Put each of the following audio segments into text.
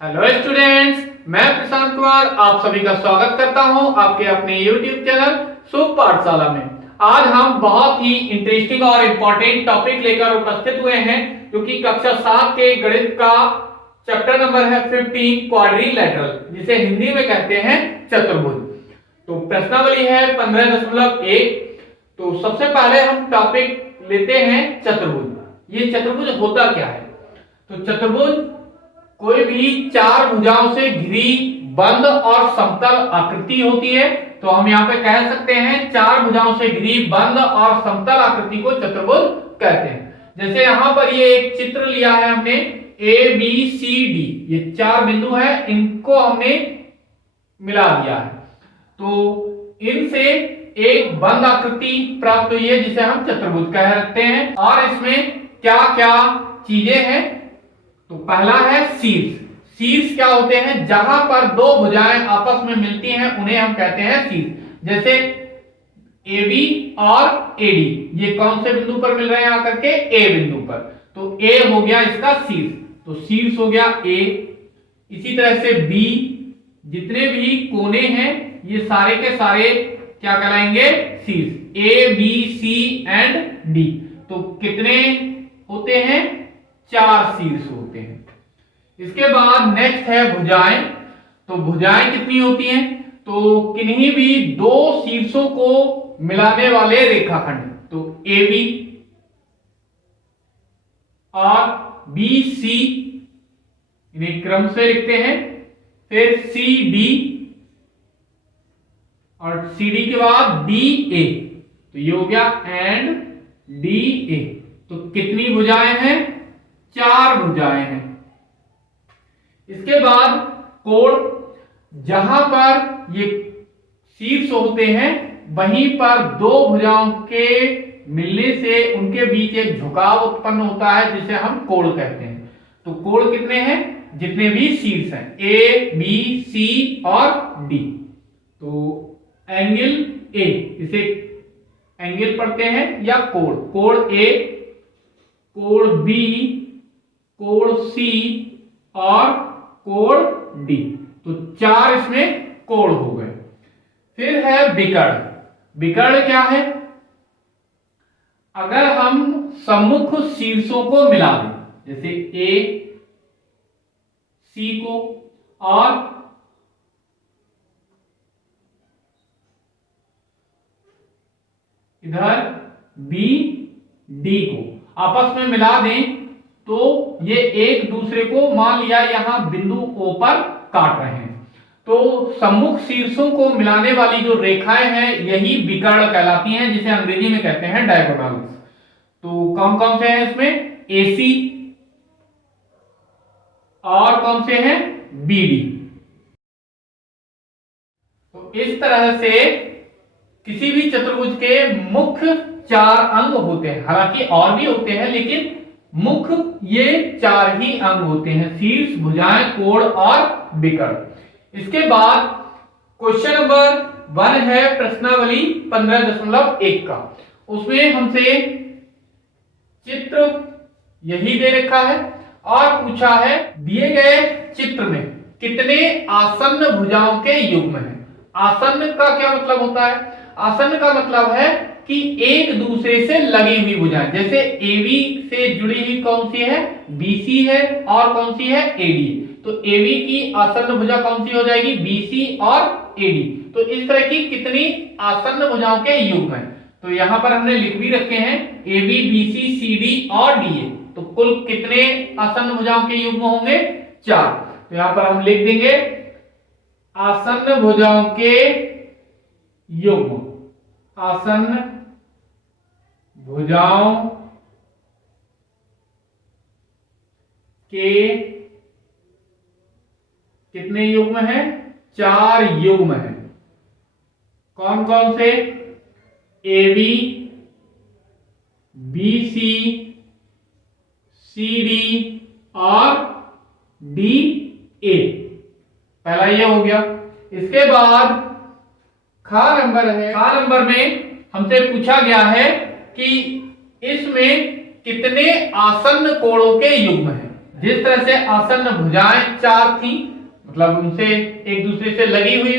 Hello students, मैं प्रशांत कुमार आप सभी का स्वागत करता हूं आपके अपने YouTube चैनल शुभ पाठशाला में। आज हम बहुत ही इंटरेस्टिंग और इम्पोर्टेंट टॉपिक लेकर उपस्थित हुए हैं, क्योंकि कक्षा 7 के गणित का चैप्टर नंबर है 15 क्वाड्रिलैटरल, जिसे हिंदी में कहते हैं चतुर्भुज। तो प्रश्नावली है 15.1। तो सबसे पहले हम टॉपिक लेते हैं चतुर्भुज। ये चतुर्भुज होता क्या है? तो चतुर्भुज कोई भी चार भुजाओं से घिरी बंद और समतल आकृति होती है। तो हम यहाँ पे कह सकते हैं चार भुजाओं से घिरी बंद और समतल आकृति को चतुर्भुज कहते हैं। जैसे यहाँ पर ये एक चित्र लिया है हमने, ए बी सी डी, ये चार बिंदु है, इनको हमने मिला दिया है, तो इनसे एक बंद आकृति प्राप्त हुई है जिसे हम चतुर्भुज कहते हैं। और इसमें क्या क्या चीजें हैं? तो पहला है शीर्ष। शीर्ष क्या होते हैं? जहां पर दो भुजाएं आपस में मिलती हैं उन्हें हम कहते हैं शीर्ष। जैसे AB और AD, ये कौन से बिंदु पर मिल रहे हैं? आकर के A बिंदु पर, तो A हो गया इसका शीर्ष, तो शीर्ष हो गया A। इसी तरह से B, जितने भी कोने हैं ये सारे के सारे क्या कहलाएंगे? शीर्ष। A B C and D, तो कितने होते हैं? चार शीर्ष होते हैं। इसके बाद नेक्स्ट है भुजाएं। तो भुजाएं कितनी होती हैं? तो किन्हीं भी दो शीर्षों को मिलाने वाले रेखाखंड, तो AB और BC, इन्हें क्रम से लिखते हैं। फिर CD और CD के बाद DA, तो ये हो गया एंड DA। तो कितनी भुजाएं हैं? चार भुजाएं हैं। इसके बाद कोण, जहां पर ये शीर्ष होते हैं वहीं पर दो भुजाओं के मिलने से उनके बीच एक झुकाव उत्पन्न होता है जिसे हम कोण कहते हैं। तो कोण कितने हैं? जितने भी शीर्ष हैं, A B C और D। तो एंगल A, इसे एंगल पढ़ते हैं या कोण। कोण A, कोण B, कोण C और कोण D, तो चार इसमें कोण हो गए। फिर है विकर्ण। विकर्ण क्या है? अगर हम सम्मुख शीर्षों को मिला दें, जैसे A C को और इधर B D को आपस में मिला दें, तो ये एक दूसरे को मान लिया यहां बिंदु O पर काट रहे हैं, तो सम्मुख शीर्षों को मिलाने वाली जो रेखाएं हैं यही विकर्ण कहलाती हैं, जिसे अंग्रेजी में कहते हैं डायगोनल्स। तो कौन कौन से हैं इसमें? AC और कौन से हैं? BD। तो इस तरह से किसी भी चतुर्भुज के मुख्य चार अंग होते हैं, हालांकि और भी होते हैं लेकिन मुख्य ये चार ही अंग होते हैं: शीर्ष, भुजाएं, कोण और विकर्ण। इसके बाद क्वेश्चन नंबर 1 है प्रश्नावली 15.1 का। उसमें हमसे चित्र यही दे रखा है और पूछा है दिए गए चित्र में कितने आसन्न भुजाओं के युग्म हैं। आसन्न का क्या मतलब होता है? आसन्न का मतलब है कि एक दूसरे से लगी हुई भुजाएं। जैसे AB से जुड़ी हुई कौन सी है? BC है, और कौन सी है? AD। तो AB की आसन्न भुजा कौन सी हो जाएगी? BC और AD। तो इस तरह की कितनी आसन्न भुजाओं के युग्म हैं? तो यहां पर हमने लिख भी रखे हैं AB BC CD और DA। तो कुल कितने आसन्न भुजाओं के युग्म होंगे? चार। तो यहां पर हम लिख देंगे आसन्न भुजाओं के युग्म। आसन्न भुजाओं के कितने युग्म हैं? चार युग्म हैं। कौन कौन से? AB BC CD और DA। पहला ये हो गया। इसके बाद खा नंबर है। खा नंबर में हमसे पूछा गया है कि इसमें कितने आसन्न कोणों के युग्म हैं। जिस तरह से आसन्न भुजाएं चार थी, मतलब उनसे एक दूसरे से लगी हुई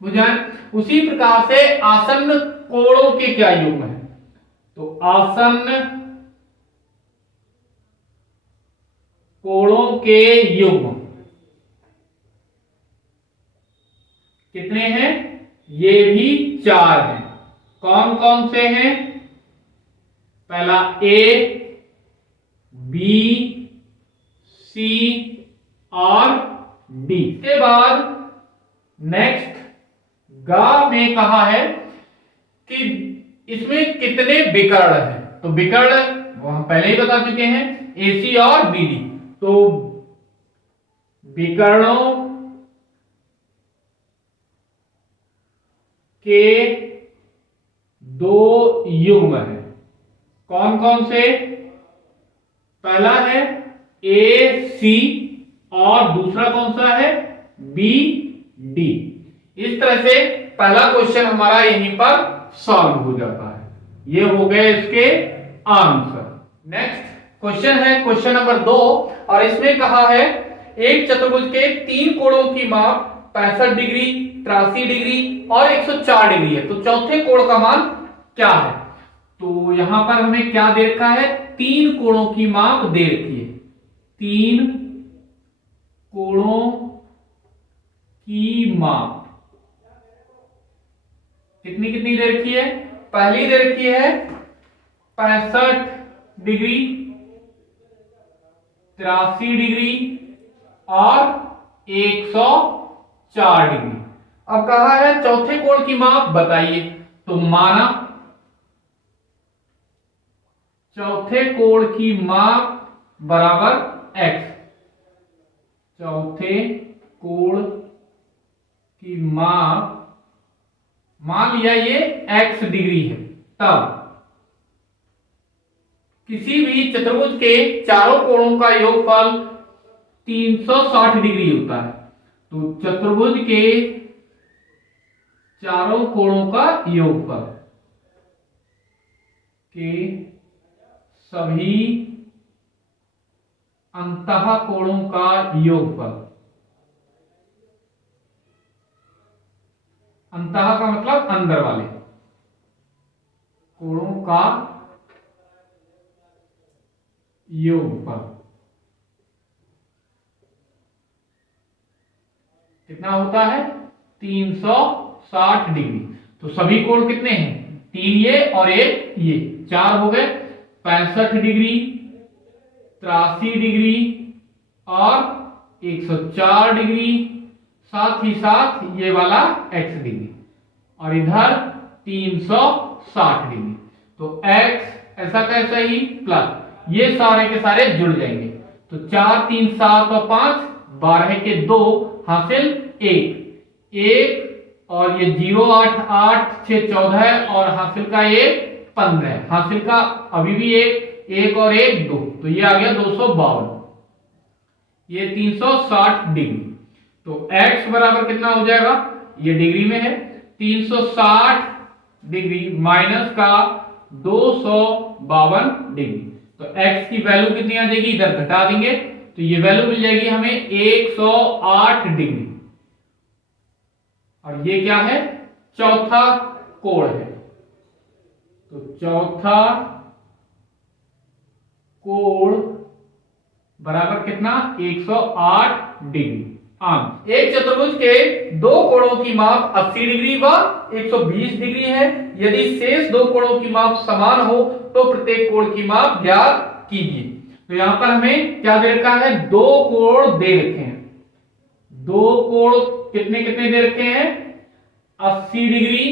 भुजाएं, उसी प्रकार से आसन्न कोणों के क्या युग्म है? तो आसन्न कोणों के युग्म कितने हैं? ये भी चार हैं। कौन कौन से हैं? पहला ए, बी, सी और डी। के बाद नेक्स्ट गा में कहा है कि इसमें कितने विकर्ण हैं। तो विकर्ण वो हम पहले ही बता चुके हैं, एसी और बीडी। तो विकर्णों के दो युग्म हैं। कौन कौन से? पहला है ए सी और दूसरा कौन सा है? B D. इस तरह से पहला क्वेश्चन हमारा यहीं पर सॉल्व हो जाता है। ये हो गए इसके आंसर। नेक्स्ट क्वेश्चन है क्वेश्चन नंबर 2 और इसमें कहा है एक चतुर्भुज के तीन कोणों की माप 65 डिग्री, 83 डिग्री और 104 डिग्री है। तो चौथे कोण का मान क्या है? तो यहां पर हमें क्या दे रखा है? तीन कोणों की माप दे रखी है। तीन कोणों की माप कितनी कितनी दे रखी है? पहली दे रखी है 65 डिग्री, 83 डिग्री और 104 डिग्री। अब कहा है चौथे कोण की माप बताइए। तो माना चौथे कोण की माप बराबर x। चौथे कोण की माप मान लिया ये x डिग्री है। तब किसी भी चतुर्भुज के चारों कोणों का योगफल 360 डिग्री होता है। तो चतुर्भुज के चारों कोणों का योगफल के सभी अंतः कोणों का योगफल, अंतः का मतलब अंदर वाले कोणों का योगफल कितना होता है? 360 डिग्री। तो सभी कोण कितने हैं? तीन ये और एक ये, चार हो गए। 65 डिग्री, 83 डिग्री और 104 डिग्री, साथ ही साथ ये वाला x डिग्री और इधर 360 डिग्री। तो x ऐसा कैसा ही प्लस ये सारे के सारे जुड़ जाएंगे। तो 4 3 7 और 5 12 के 2 हासिल 1 और ये 0 8 8 6 14 और हासिल का 1 15, हासिल का अभी भी 1 और 1 2, तो ये आ गया 252। ये 360 डिग्री। तो x बराबर कितना हो जाएगा? ये डिग्री में है, 360 डिग्री माइनस का 252 डिग्री। तो x की वैल्यू कितनी आ जाएगी? इधर घटा देंगे तो ये वैल्यू मिल जाएगी हमें 108 डिग्री। और ये क्या है? चौथा कोण है। तो चौथा कोण बराबर कितना? 108 डिग्री। एक चतुर्भुज के दो कोणों की माप 80 डिग्री व 120 डिग्री है। यदि शेष दो कोणों की माप समान हो तो प्रत्येक कोण की माप ज्ञात कीजिए। तो यहां पर हमें क्या दे रखा है? दो कोण दे रखे हैं। दो कोण कितने कितने दे रखे हैं? 80 डिग्री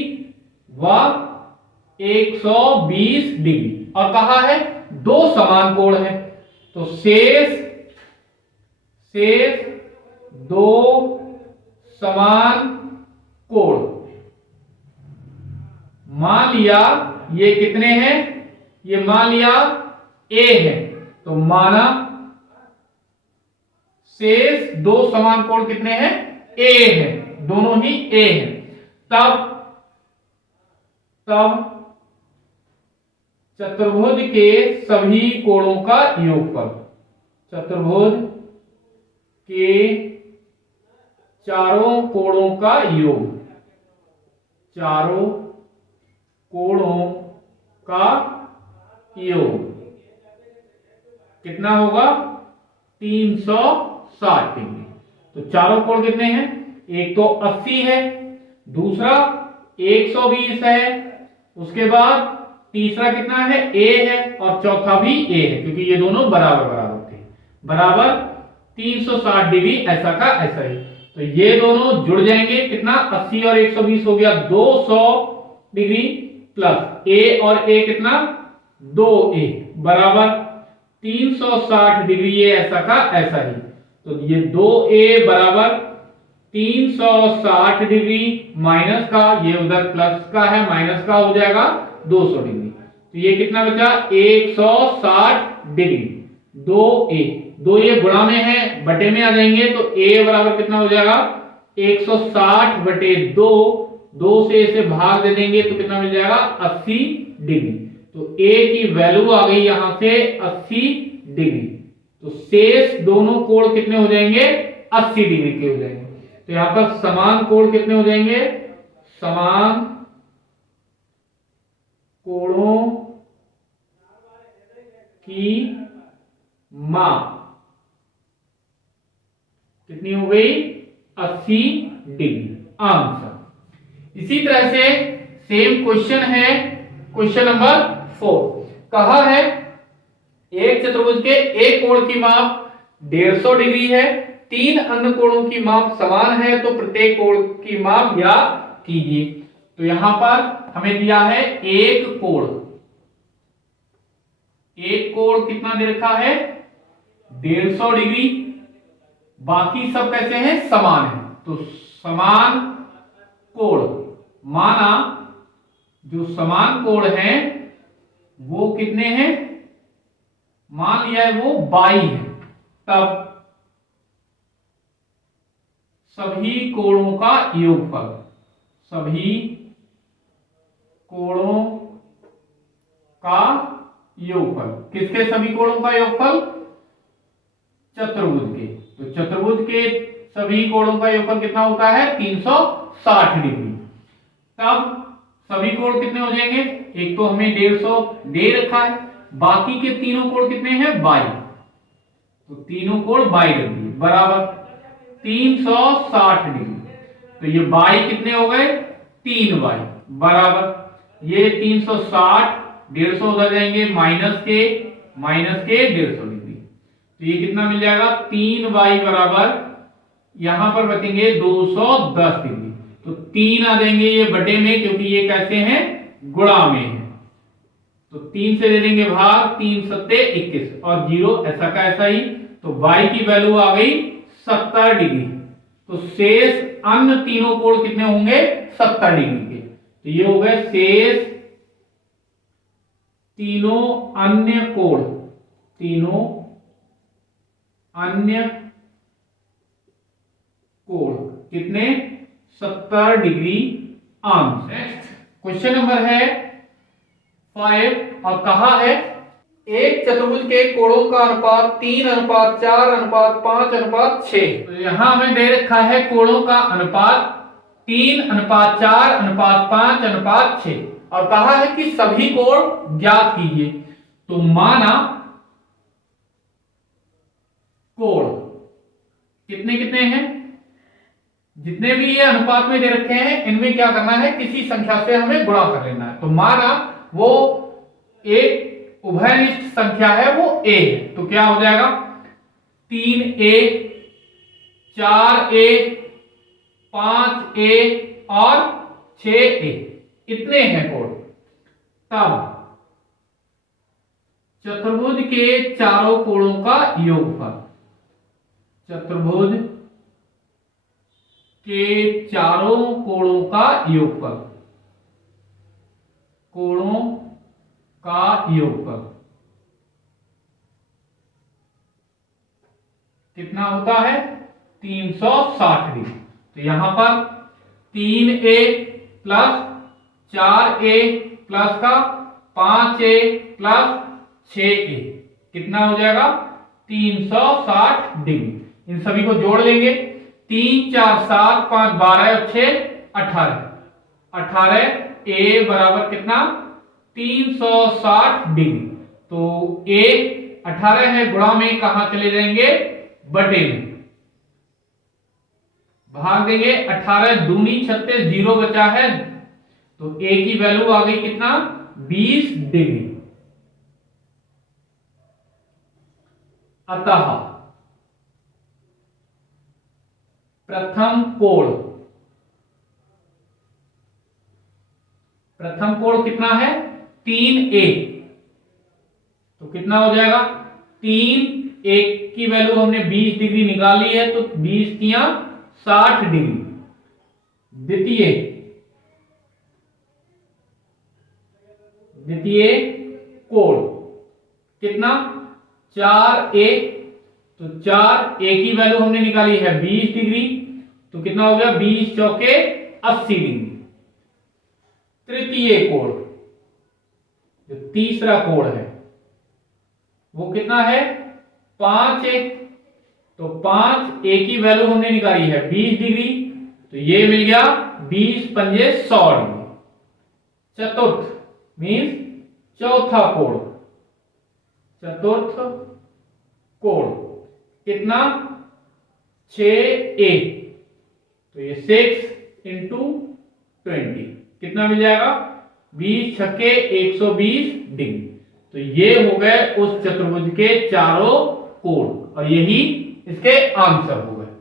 व 120 डिग्री और कहा है दो समान कोण है। तो शेष दो समान कोण मान लिया ये कितने हैं? ये मान लिया a है। तो माना शेष दो समान कोण कितने हैं? a है, दोनों ही a है। तब चतुर्भुज के सभी कोणों का योगफल, चतुर्भुज के चारों कोणों का योग, चारों कोणों का योग कितना होगा? 360 डिग्री। तो चारों कोण कितने हैं? एक तो 80 है, दूसरा 120 है, उसके बाद तीसरा कितना है? a है, और चौथा भी a है, क्योंकि ये दोनों बराबर बराबर थे, बराबर 360 डिग्री ऐसा का ऐसा ही। तो ये दोनों जुड़ जाएंगे, कितना? 80 और 120 हो गया 200 डिग्री, प्लस a और a कितना? 2a, बराबर 360 डिग्री, ये ऐसा का ऐसा ही। तो ये 2a बराबर 360 डिग्री माइनस का, ये उधर प्लस का है, माइनस का हो जाएगा 200 डिग्री। तो ये कितना बचा? 160 डिग्री। 2a, 2 ये गुणा में है, बटे में आ जाएंगे, तो a बराबर कितना हो जाएगा? 160 बटे 2, 2 से इसे भाग दे देंगे तो कितना मिल जाएगा? 80 डिग्री। तो a की वैल्यू आ गई यहां से 80 डिग्री। तो शेष दोनों कोण कितने हो जाएंगे? 80 डिग्री के हो जाएंगे। तो यहां पर समान कोण कितने हो जाएंगे? समान कोणों की माप कितनी हो गई? 80 डिग्री। आंसर। इसी तरह से सेम क्वेश्चन है, क्वेश्चन नंबर 4। कहा है एक चतुर्भुज के एक कोण की माप 150 डिग्री है, 3 अन्य कोणों की माप समान है, तो प्रत्येक कोण की माप ज्ञात कीजिए। तो यहां पर हमें दिया है एक कोण, एक कोण कितना दे रखा है? 150 डिग्री, बाकी सब कैसे हैं? समान है। तो समान कोण, माना जो समान कोण हैं वो कितने हैं? मान लिया है वो 22 है। तब सभी कोणों का योगफल, सभी कोणों का योगफल, किसके सभी कोणों का योगफल? चतुर्भुज के। तो चतुर्भुज के सभी कोणों का योगफल कितना होता है? 360 डिग्री। तब सभी कोण कितने हो जाएंगे? एक तो हमें 150 दे रखा है, बाकी के तीनों कोण कितने हैं? 22। तो तीनों कोण 22 रख दिए, बराबर 360 डिग्री। तो ये 22 कितने हो गए? 3y, बराबर ये 360, 150 उधर जाएंगे, माइनस के 150 डिग्री। तो ये कितना मिल जाएगा? 3y बराबर, यहां पर बचेंगे 210 डिग्री। तो 3 आ जाएंगे ये बटे में, क्योंकि ये कैसे हैं? गुणा में है। तो 3 से दे देंगे भाग, 3 सत्ते 21 और 0 ऐसा का ऐसा ही। तो y की वैल्यू आ गई 70 डिग्री। तो शेष अन्य तीनों कोण कितने होंगे? 70 डिग्री के। तो ये हो गए शेष तीनों अन्य कोण, तीनों अन्य कोण कितने? 70 degree. Answer. Next question number है 5, और कहा है एक चतुर्भुज के कोणों का अनुपात 3:4:5:6। तो यहां हमें दे रखा है कोणों का अनुपात 3:4:5:6, और कहा है कि सभी कोण ज्ञात कीजिए। तो माना कोण कितने कितने हैं? जितने भी ये अनुपात में दे रखे हैं, इनमें क्या करना है? किसी संख्या से हमें गुणा कर लेना है। तो माना वो एक उभयनिष्ठ संख्या है, वो a है, तो क्या हो जाएगा? 3a, 4a, 5a और 6a, इतने हैं कोण। तब चतुर्भुज के चारों कोणों का योगफल, चतुर्भुज के चारों कोणों का योगफल, कोणों का योगफल कितना होता है? 360 डिग्री। तो यहां पर 3a प्लस 4a प्लस का 5a प्लस 6a कितना हो जाएगा? 360 डिग्री। इन सभी को जोड़ लेंगे, 3 4 7 5 12 और 6 18, 18 ए बराबर कितना 360 डिग्री। तो ए 18 है, गुणा में कहां चले जाएंगे, बटे में भाग देंगे, 18 दूनी 36, 0 बचा है, तो ए की वैल्यू आ गई कितना 20 डिग्री। अतः प्रथम कोण कितना है 3a, तो कितना हो जाएगा 3a की वैल्यू हमने 20 डिग्री निकाली है, तो 20 तिया 60 डिग्री। द्वितीय कोण कितना 4a, तो 4a की वैल्यू हमने निकाली है 20 डिग्री, तो कितना हो गया 20 चौके 80 डिग्री। तृतीय कोण जो तीसरा कोण है वो कितना है 5a, तो 5a की वैल्यू हमने निकाली है 20 डिग्री, तो ये मिल गया 20 पंजे 100 डिग्री। चतुर्थ मीन्स चौथा कोण, चतुर्थ कोण कितना 6a, तो ये 6 इंटू 20 कितना मिल जाएगा 20 छक्के 120 डिग्री। तो ये हो गए उस चतुर्भुज के चारों कोण और यही इसके आंसर हो गए।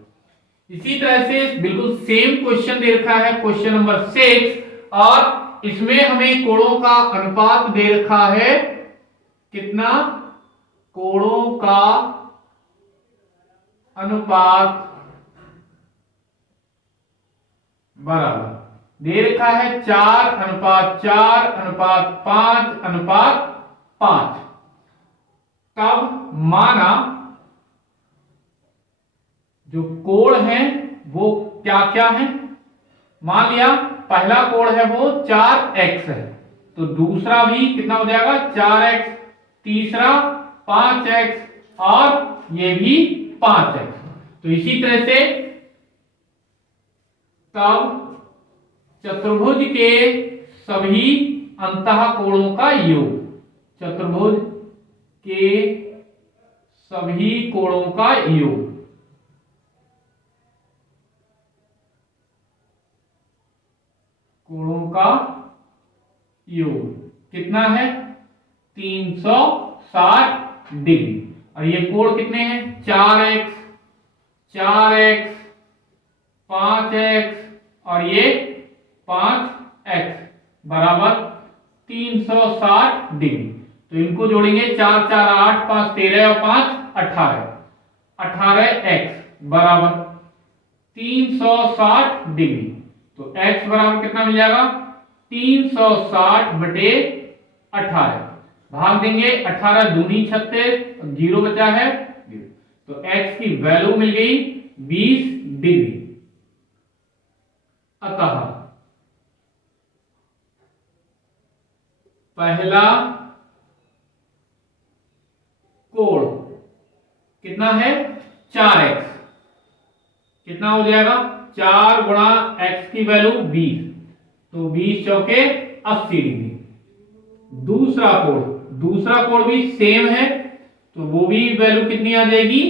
इसी तरह से बिल्कुल सेम क्वेश्चन दे रखा है क्वेश्चन नंबर 6, और इसमें हमें कोणों का अनुपात दे रखा है कितना, कोणों का अनुपात बराबर दे रखा है 4:4:5:5। तब माना जो कोण है वो क्या क्या है, मान लिया पहला कोण है वो 4x है, तो दूसरा भी कितना हो जाएगा 4x, तीसरा 5x और ये भी 5x। तो इसी तरह से तब चतुर्भुज के सभी अंतःकोणों का योग, चतुर्भुज के सभी कोणों का योग, कोणों का योग कितना है 360 डिग्री। और ये कोण कितने हैं 4x, 4x, 5x और ये 5x बराबर 360 डिग्री। तो इनको जोड़ेंगे 4 4 8 5 13 और 5 18, 18x बराबर 360 डिग्री। तो x बराबर कितना मिल जाएगा 360 बटे 18, भाग देंगे 18 दूनी 36, 0 बचा है, तो x की वैल्यू मिल गई 20 डिग्री। अतः पहला कोण कितना है 4x, कितना हो जाएगा 4 गुणा x की वैल्यू 20, तो 20 चौके 80 डिग्री। दूसरा कोण भी सेम है, तो वो भी वैल्यू कितनी आ जाएगी,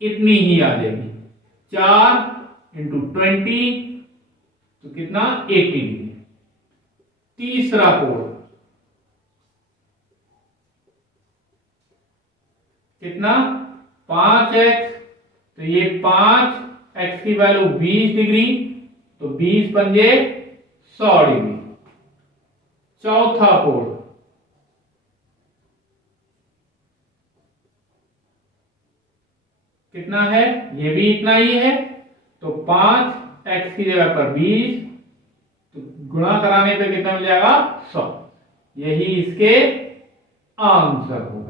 इतनी ही आ जाएगी 4 इंटू 20, तो कितना 80 डिग्री। तीसरा कोण कितना 5x, तो ये 5x की वैल्यू 20 डिग्री, तो 20 पंजे 100 डिग्री। चौथा कोण कितना है, ये भी इतना ही है, तो 5x की जगह पर 20, तो गुणा कराने पे कितना मिल जाएगा 100। यही इसके आंसर हो।